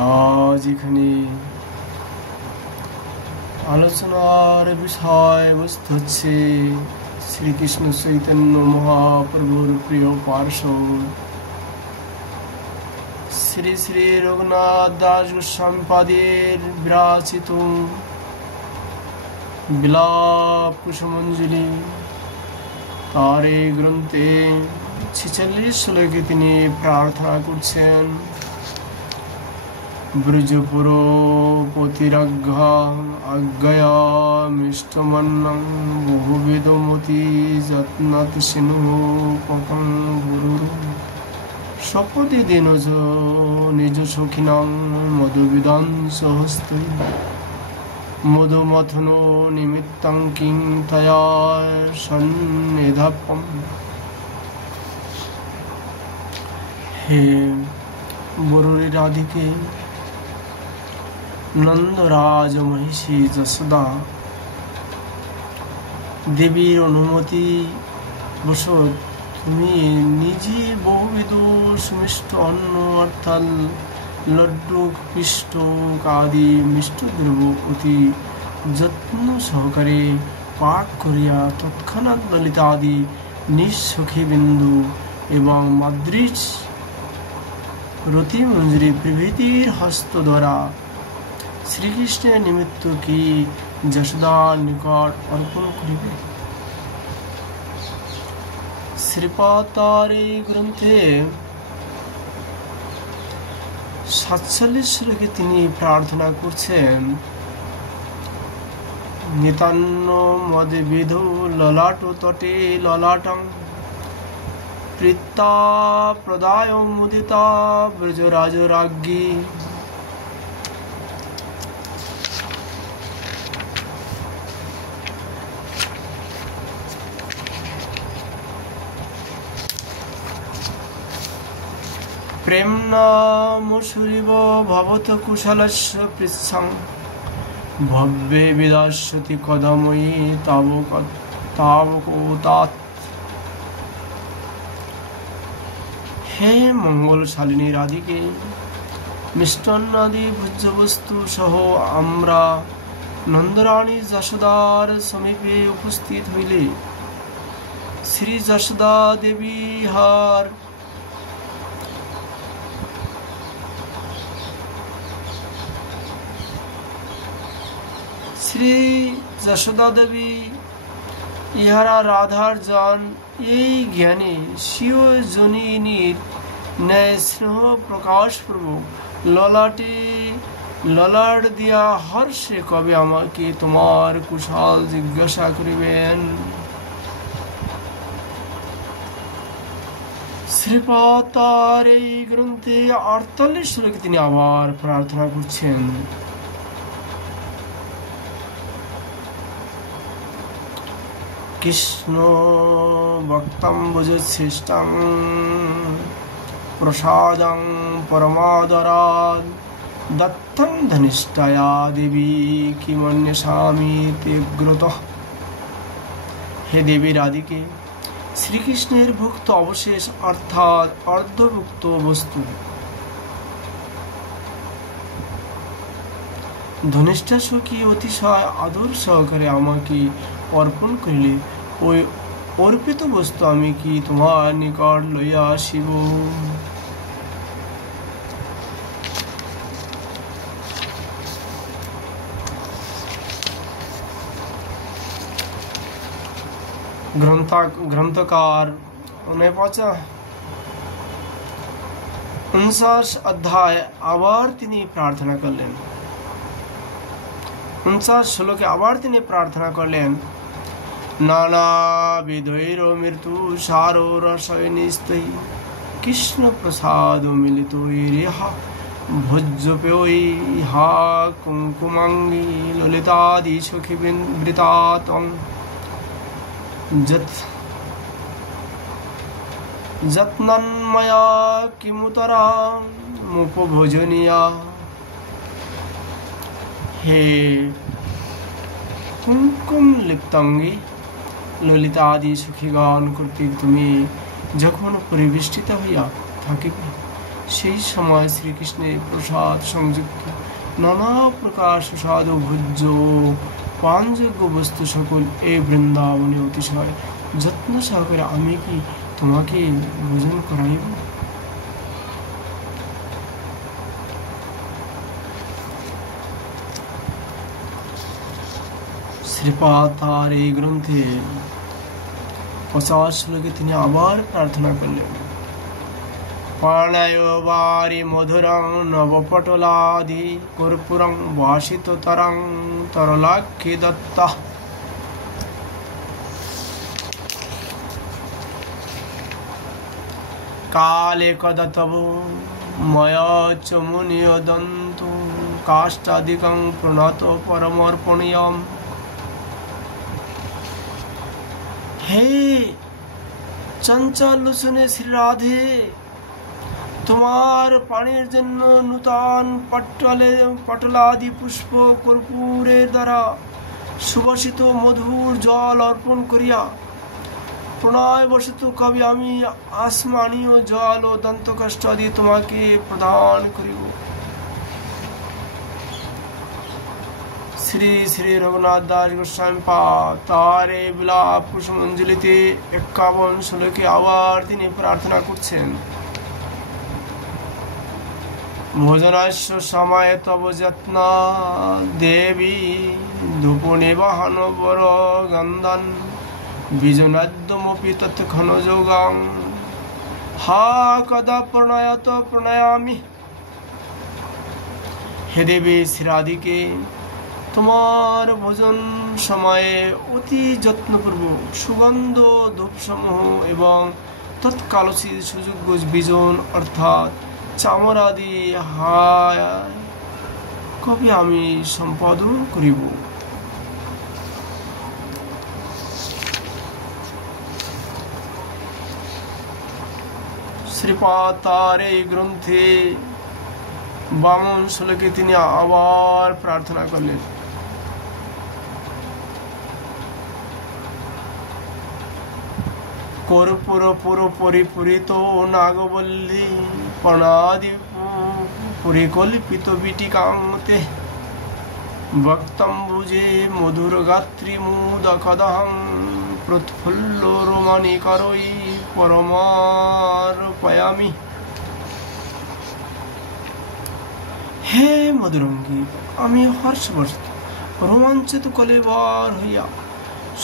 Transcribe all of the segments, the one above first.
আজ এখানে আলোচনার বিষয়বস্তু হচ্ছে শ্রীকৃষ্ণ চৈতন্য মহাপ্রভুর প্রিয় পার্শ্বদ শ্রী শ্রী রঘুনাথ দাস গোস্বামী পাদের বিরাচিত বিলাপ কুসুমাঞ্জলি। তার এই গ্রন্থে 46 শ্লোকে তিনি প্রার্থনা করছেন, ব্রজপুর পতিরাজ্ঞা আজ্ঞয়া মিষ্টমন্নং বহুবেদমতি যত্নাত সিনু পকং গুরু সপতি দিনজ নিজ সখিনাং মধুবিদান সহস্তৈ মধুমথনো নিমিত্তং কিং তয়া সন্নিধাপম। হে বরুরি রাধিকে, নন্দরাজ মহিষী যশোদা দেবীর অনুমতি বশত তুমি নিজে বহুবিধ সুমিষ্ট অন্ন অর্থাৎ লড্ডু পিষ্ট আদি মিষ্ট দ্রব্য অতি যত্ন সহকারে পাক করিয়া তৎক্ষণাৎ ললিতা আদি নিঃসখী বিন্দু এবং মাদ্রিজ রতি মঞ্জুরি প্রভৃতির হস্ত দ্বারা শ্রীকৃষ্ণের নিমিত্ত কি যশোদার নিকট অর্পণ করিবে। শ্রীপাদ তার এই গ্রন্থে 47 শ্লোকে তিনি প্রার্থনা করছেন, নিতান্ন মদে বিধ ললাট তটে ললাটং প্রীতা প্রদায় মুদিতা ব্রজরাজ রাজ্ঞী। প্রেমনা মুসুরিব ভবত কুশলস্য পৃচ্ছং ভব্যে বিদাস্যতি কদময়ী তাবকোতাৎ। হে মঙ্গলশালিনী রাধিকে, মিষ্টান্নাদি ভোজ্য বস্তু সহ আমরা নন্দরানী যশোদার সমীপে উপস্থিত হইলে শ্রী যশোদা দেবী হার শ্রী যশোদা দেবী ইহারা রাধার জান এই জ্ঞানে স্বীয় জননীর ন্যায় স্নেহ প্রকাশপূর্বক ললাট দিয়া হর্ষে কবে আমাকে তোমার কুশল জিজ্ঞাসা করিবেন। শ্রীপাদ তার এই গ্রন্থে 48 শ্লোকে তিনি আবার প্রার্থনা করছেন, কৃষ্ণ ভক্তাম্বুজশ্রেষ্ঠং প্রসাদং পরমাদরাৎ দত্তং ধনিষ্ঠায়া দেবী কিমন্যসামি তে গ্রতঃ। হে দেবী রাধিকে, শ্রীকৃষ্ণের ভুক্ত অবশেষ অর্থাৎ অর্ধভুক্ত বস্তু ধনিষ্ঠা সখী অতিশয় আদর সহকারে আমাকে অর্পণ করিলে ওই অর্পিত বস্তু আমি কি তোমার নিকট লইয়া আসিব। গ্রন্থকার 49 অধ্যায় আবার তিনি প্রার্থনা করলেন, 49 শ্লোকে আবার তিনি প্রার্থনা করলেন, নানা বিধৈর মৃত্যু সারো রসয়নিস্তৈ কৃষ্ণ প্রসাদ মিলিত রেহা ভোজ্য পেয় হা কুঙ্কুমাঙ্গী ললিতাদি সখী বৃতাতং যত্নন্ময়া কিমুতরা মুপভোজনীয়া। হে কুঙ্কুম লিপ্তাঙ্গী ললিতা আদি সখীগণ কর্তৃক তুমি যখন পরিবেষ্টিত হইয়া থাকিবে সেই সময় শ্রীকৃষ্ণের প্রসাদ সংযুক্ত নানা প্রকার সুস্বাদু ভোজ্য পানযোগ্য বস্তু সকল এই বৃন্দাবনে অতিশয় যত্ন সহকারে আমি কি তোমাকে ভোজন করাইব। শ্রীপাদ তার এই গ্রন্থে 50 শ্লোকে তিনি আবার প্রার্থনা করলেন, প্রাণায় বারি মধুরং নবপটলাদি কর্পূরং বাসিত তরং তরলাক্ষে দত্তা। কালে কদা তব ময়া চ মুনিয়দন্তু কাষ্টাদিকং প্রণত পরমর্পণীয়ম। হে চঞ্চল লোচনে শ্রী রাধে, তোমার পানির জন্য নূতন পটলাদি পুষ্প কর্পূরের দ্বারা সুবাসিত মধুর জল অর্পণ করিয়া প্রণয় বসত কবি আমি আসমানীয় জল ও দন্তকাষ্ঠ দিয়ে তোমাকে প্রদান করিব। শ্রী শ্রী রঘুনাথ দাস গোস্বামী পাদ তার এই বিলাপ কুসুমাঞ্জলিতে 51 শ্লোকে আবার তিনি প্রার্থনা করছেন, ভোজনাস্য সময় তব যত্ন দেবী ধূপনে বাহন বর গন্ধন বিজনাদ্যমপি তৎক্ষণ যোগাং। হা কদা প্রণয়ত প্রণয়ামি। হে দেবী শ্রীরাধিকে, তোমার ভোজন সময়ে অতি যত্নপূর্বক সুগন্ধ ধূপসমূহ এবং তৎকালোচিত সুযোগ্য বিজন অর্থাৎ চামরাদি হায় কবি আমি সম্পাদন করিব। শ্রীপাদ তার এই গ্রন্থে 52 শ্লোকে তিনি আবার প্রার্থনা করলেন, কর্পূর পুর পরিপূরিত নাগবল্লী পণাদি পরিকল্পিত বিটিকান্তে বক্তম্বুজে মধুর গাত্রী মুদকদহং প্রৎফুল্ল রোমানিকরৈ পরমার্পয়ামি। হে মধুরঙ্গী, আমি হর্ষবশত রোমাঞ্চিত কলেবর হইয়া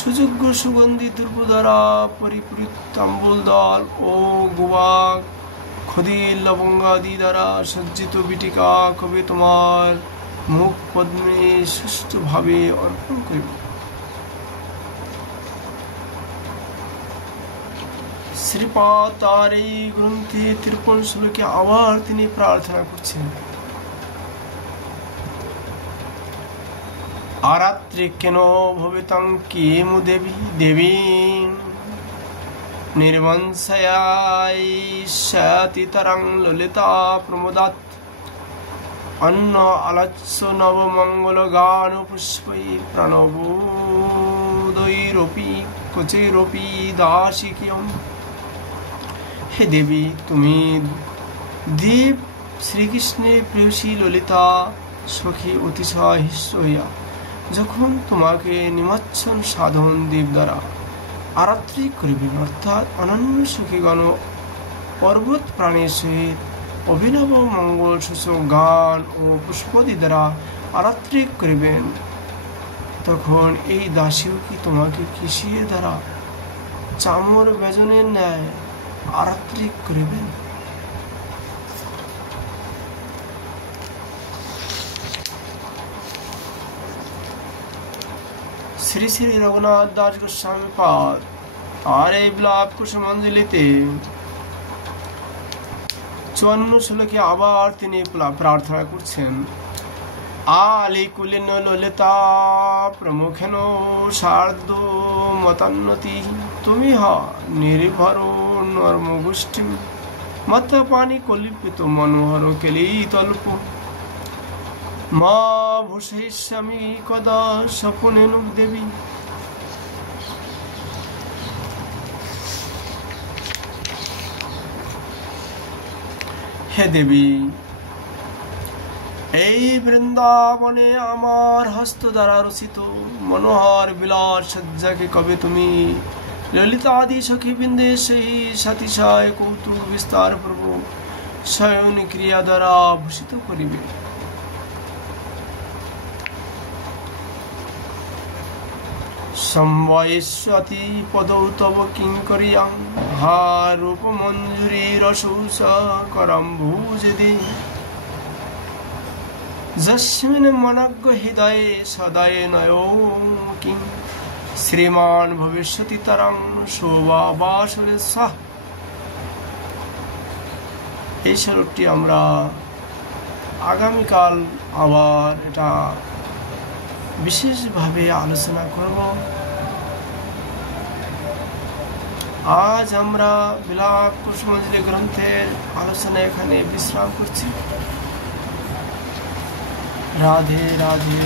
সুযোগ্য সুগন্ধি দ্রব্য দ্বারা পরিপূরিত তাম্বুল দল ও গুবাক খদির লবঙ্গাদি দ্বারা সজ্জিত বিটিকা কবি তোমার মুখ পদ্মে সুষ্ঠুভাবে অর্পণ করিব। শ্রীপাদ তার এই গ্রন্থে 53 শ্লোকে আবার তিনি প্রার্থনা করছেন, আরাত্রি কেন ভবিতং কিমু দেবী দেবী নির্বংশয়াতি-তরং ললিতা প্রমোদাত অন্ন আলস্য নবমঙ্গল গান পুষ্পৈ প্রণবোদৈরপি কুচিরপি দাসিকিয়ম। হে দেবী, তুমি দেব শ্রীকৃষ্ণের প্রেয়সী ললিতা সখী অতিশয় হিষ্ট হইয়া যখন তোমাকে নিমজ্জন সাধন দেব দ্বারা আরাত্রি করিবেন অর্থাৎ অনন্য সুখীগণ পর্বত প্রাণীর সহিত অভিনব মঙ্গল সূচক গান ও পুষ্পদি দ্বারা আরাত্রি করিবেন, তখন এই দাসীও কি তোমাকে কিসের দ্বারা চামর ব্যজনের ন্যায় আরাত্রি করিবেন। শ্রী শ্রী রঘুনাথ দাস গোস্বামী পাদ আর এই বিলাপ কুসুমাঞ্জলিতে 54 শ্লোকে আবার তিনি প্রার্থনা করছেন, আলি কুলিন ললিতা প্রমুখেন শার্দ মতান্নতি তুমি হা নির্ভর নর্ম গোষ্ঠী মত পানি কল্পিত মনোহর কেলি তল্প মা ভূষয়িষ্যামি কদা স্বপনেন দেবী। হে দেবী, এই বৃন্দাবনে আমার হস্ত দ্বারা রচিত মনোহর বিলাস সজ্জাকে কবে তুমি ললিতাদি সখী বৃন্দে সেই সাতিশয় কৌতুক বিস্তার পূর্বক শয়ন ক্রিয়া দ্বারা ভূষিত করিবে। সম্বয়স্বতি পদৌ তব কিঙ্করিয়াং হা রূপ মঞ্জুরি রসৌস করম ভুজদি যস্মিন মনজ্ঞ হৃদয়ে সদয়ে নয়ো কিং শ্রীমান ভবিষ্যতি তরং শোভা বাসরে সাহ। এই শ্লোকটি আমরা আগামীকাল আবার এটা বিশেষভাবে আলোচনা করব। আজ আমরা বিলাপ কুসুমাঞ্জলি গ্রন্থের আলোচনা এখানে বিশ্রাম করছি। রাধে রাধে।